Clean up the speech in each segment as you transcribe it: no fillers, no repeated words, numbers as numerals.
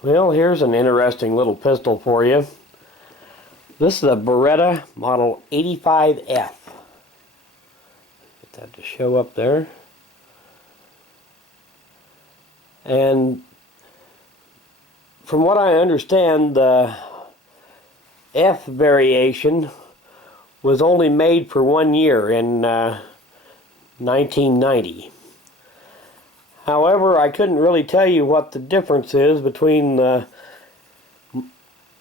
Well, here's an interesting little pistol for you. This is a Beretta model 85F. Get that to show up there. And from what I understand, the F variation was only made for 1 year in 1990. However, I couldn't really tell you what the difference is between the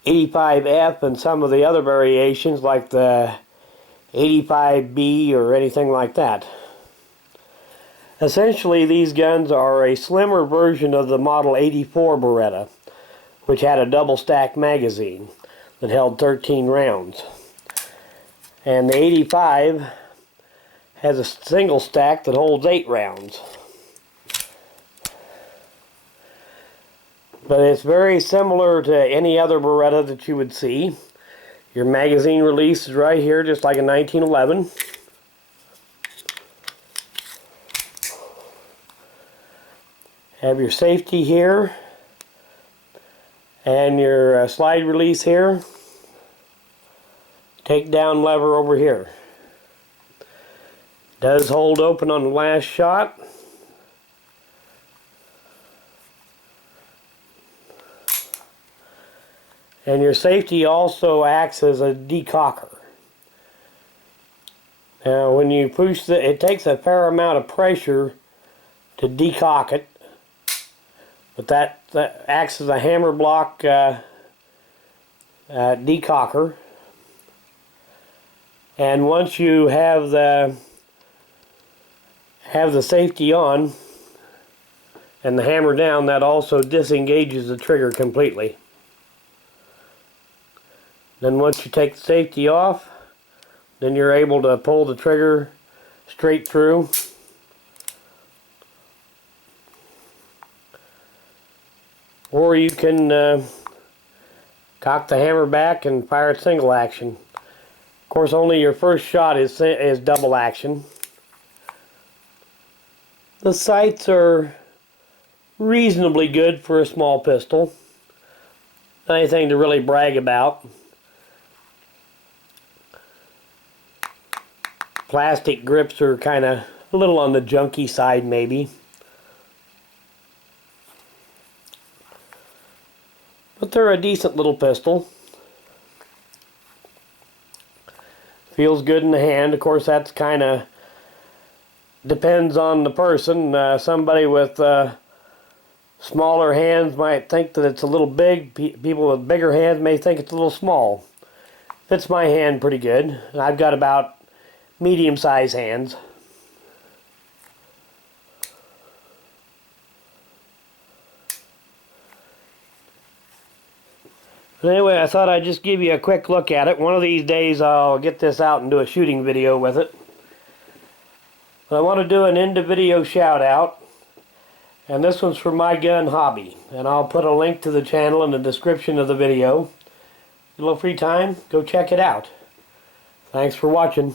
85F and some of the other variations like the 85B or anything like that. Essentially, these guns are a slimmer version of the Model 84 Beretta, which had a double stack magazine that held 13 rounds. And the 85 has a single stack that holds 8 rounds. But it's very similar to any other Beretta that you would see. Your magazine release is right here, just like a 1911. Have your safety here, and your slide release here. Take down lever over here. Does hold open on the last shot. And your safety also acts as a decocker. Now when you push it takes a fair amount of pressure to decock it, but that acts as a hammer block decocker. And once you have the safety on and the hammer down, that also disengages the trigger completely. Then once you take the safety off, then you're able to pull the trigger straight through. Or you can cock the hammer back and fire it single action. Of course, only your first shot is double action. The sights are reasonably good for a small pistol. Not anything to really brag about. Plastic grips are kind of a little on the junky side maybe. But they're a decent little pistol. Feels good in the hand. Of course, that's kind of depends on the person. Somebody with smaller hands might think that it's a little big. People with bigger hands may think it's a little small. Fits my hand pretty good. I've got about medium-sized hands. But anyway, I thought I'd just give you a quick look at it. One of these days I'll get this out and do a shooting video with it. But I want to do an end of video shout out. And this one's for My Gun Hobby. And I'll put a link to the channel in the description of the video. A little free time, go check it out. Thanks for watching.